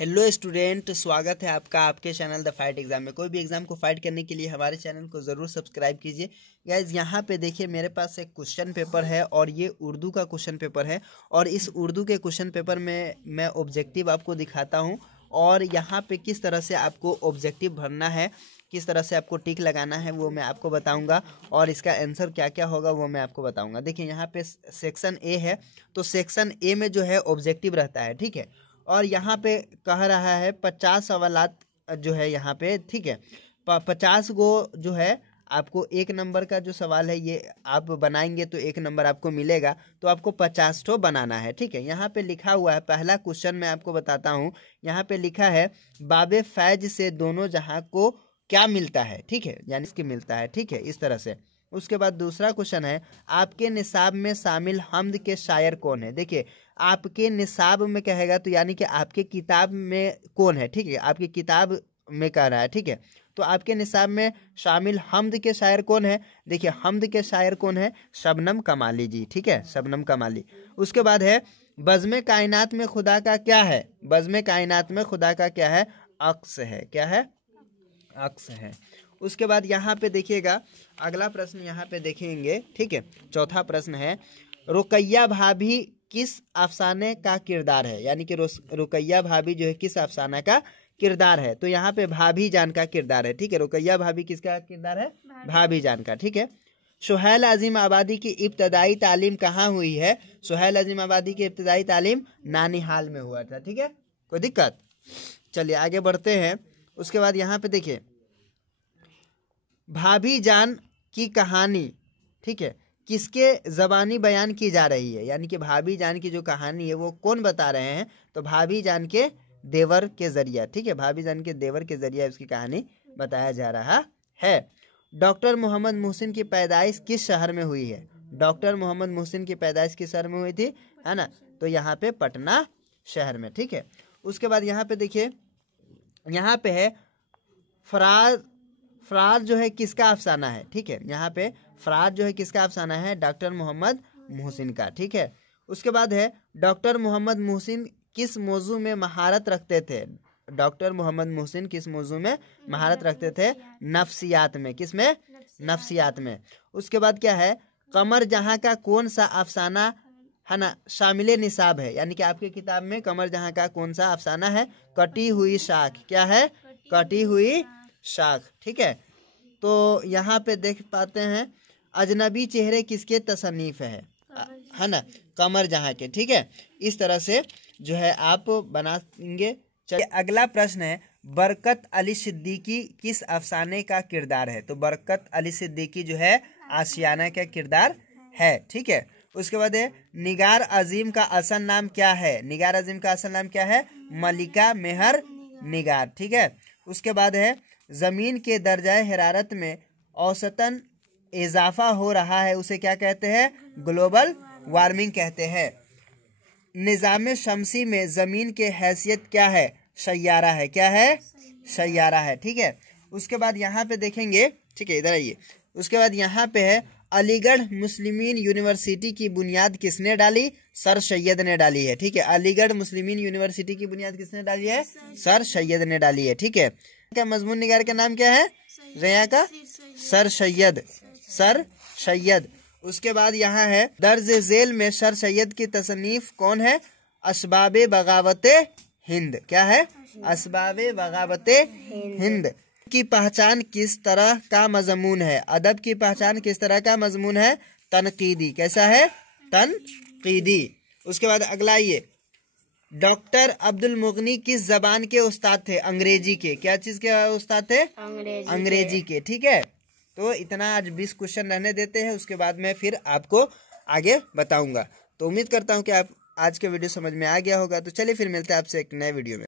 Hello student, स्वागत है आपका आपके चैनल द फाइट एग्जाम में। कोई भी एग्जाम को फाइट करने के लिए हमारे चैनल को ज़रूर सब्सक्राइब कीजिए। गाइज यहाँ पे देखिए मेरे पास एक क्वेश्चन पेपर है और ये उर्दू का क्वेश्चन पेपर है और इस उर्दू के क्वेश्चन पेपर में मैं ऑब्जेक्टिव आपको दिखाता हूँ और यहाँ पे किस तरह से आपको ऑब्जेक्टिव भरना है, किस तरह से आपको टिक लगाना है वो मैं आपको बताऊंगा और इसका आंसर क्या क्या होगा वो मैं आपको बताऊंगा। देखिए यहाँ पे सेक्शन ए है, तो सेक्शन ए में जो है ऑब्जेक्टिव रहता है, ठीक है। और यहाँ पे कह रहा है 50 सवालात जो है यहाँ पे, ठीक है। 50 गो जो है आपको एक नंबर का जो सवाल है ये आप बनाएंगे तो एक नंबर आपको मिलेगा, तो आपको 50 ठो बनाना है, ठीक है। यहाँ पे लिखा हुआ है, पहला क्वेश्चन मैं आपको बताता हूँ। यहाँ पे लिखा है बाबे फैज से दोनों जहां को क्या मिलता है, ठीक है, यानी इसकी मिलता है, ठीक है, इस तरह से। उसके बाद दूसरा क्वेश्चन है आपके निसाब में शामिल हम्द के शायर कौन है। देखिए आपके निसाब में कहेगा तो यानी कि आपके किताब में कौन है, ठीक है, आपकी किताब में कह रहा है, ठीक है। तो आपके निसाब में शामिल हम्द के शायर कौन है। देखिए हम्द के शायर कौन है, शबनम कमाली जी, ठीक है, शबनम कमाली। उसके बाद है बज़्म कायनात में खुदा का क्या है। बज़्म कायनात में खुदा का क्या है, अक्स है, क्या है, अक्स है। उसके बाद यहाँ पे देखिएगा अगला प्रश्न यहाँ पे देखेंगे, ठीक है। चौथा प्रश्न है रुकैया भाभी किस अफसाने का किरदार है, यानी कि रुकैया भाभी जो है किस अफसाना का किरदार है। तो यहाँ पे भाभी जान का किरदार है, ठीक है। रुकैया भाभी किसका किरदार है, भाभी जान का, ठीक है। सुहेल अजीम आबादी की इब्तदाई तालीम कहाँ हुई है। सुहेल अजीम आबादी की इब्तदाई तालीम नानिहाल में हुआ था, ठीक है। कोई दिक्कत, चलिए आगे बढ़ते हैं। उसके बाद यहाँ पे देखिए भाभी जान की कहानी, ठीक है, किसके ज़बानी बयान की जा रही है, यानी कि भाभी जान की जो कहानी है वो कौन बता रहे हैं। तो भाभी जान के देवर के जरिया, ठीक है, भाभी जान के देवर के जरिया उसकी कहानी बताया जा रहा है। डॉक्टर मोहम्मद मुहसिन की पैदाइश किस शहर में हुई है। डॉक्टर मोहम्मद मुहसिन की पैदाइश किस शहर में हुई थी, है ना, तो यहाँ पे पटना शहर में, ठीक है। उसके बाद यहाँ पे देखिए यहाँ पे है फराज जो है किसका अफसाना है, ठीक है। यहाँ पे फराज जो है किसका अफसाना है, डॉक्टर मोहम्मद मुहसिन का, ठीक है। उसके बाद है डॉक्टर मोहम्मद मुहसिन किस मौजू में महारत रखते थे। डॉक्टर मोहम्मद मुहसिन किस मौजू में महारत रखते थे, नफ्सियात में, किस में, नफ्सियात में। उसके बाद क्या है कमर जहां का कौन सा अफसाना है ना शामिल निसाब है, यानी कि आपकी किताब में कमर जहां का कौन सा अफसाना है, कटी हुई शाख, क्या है, कटी हुई शाख, ठीक है। तो यहाँ पे देख पाते हैं अजनबी चेहरे किसके तसनीफ है ना, कमर जहां के, ठीक है। इस तरह से जो है आप बनाएंगे। चलिए अगला प्रश्न है बरकत अली सिद्दीकी किस अफसाने का किरदार है। तो बरकत अली सिद्दीकी जो है आशियाना का किरदार है, ठीक है। उसके बाद है निगार अजीम का असल नाम क्या है। निगार अजीम का असल नाम क्या है, मलिका मेहर निगार, ठीक है। उसके बाद है जमीन के दर्जाए हरारत में औसतन इजाफा हो रहा है उसे क्या कहते हैं, ग्लोबल वार्मिंग कहते हैं। निज़ाम शमसी में जमीन के हैसियत क्या है, सैयारा है, क्या है, सैयारा है, ठीक है। उसके बाद यहाँ पे देखेंगे, ठीक है, इधर आइए। उसके बाद यहाँ पे है अलीगढ़ मुस्लिमीन यूनिवर्सिटी की बुनियाद किसने डाली, सर सैयद ने डाली है, ठीक है। अलीगढ़ मुस्लिमीन यूनिवर्सिटी की बुनियाद किसने डाली है, सर सैयद ने डाली है, ठीक है। का मजमून निगार का नाम क्या है, रया का सर सैयद, सर सैयद। उसके बाद यहाँ है दर्ज झेल में सर सैयद की तसनीफ कौन है, असबाबे बगावते हिंद, क्या है, असबाबे बगावते हिंद। की पहचान किस तरह का मजमून है, अदब की पहचान किस तरह का मजमून है, तनकीदी, कैसा है, तनकीदी। उसके बाद अगला ये डॉक्टर अब्दुल मुगनी किस जबान के उस्ताद थे, अंग्रेजी के, क्या चीज के उस्ताद थे, अंग्रेजी के, ठीक है। तो इतना आज 20 क्वेश्चन रहने देते हैं, उसके बाद मैं फिर आपको आगे बताऊंगा। तो उम्मीद करता हूं कि आप आज के वीडियो समझ में आ गया होगा। तो चलिए फिर मिलते हैं आपसे एक नए वीडियो में।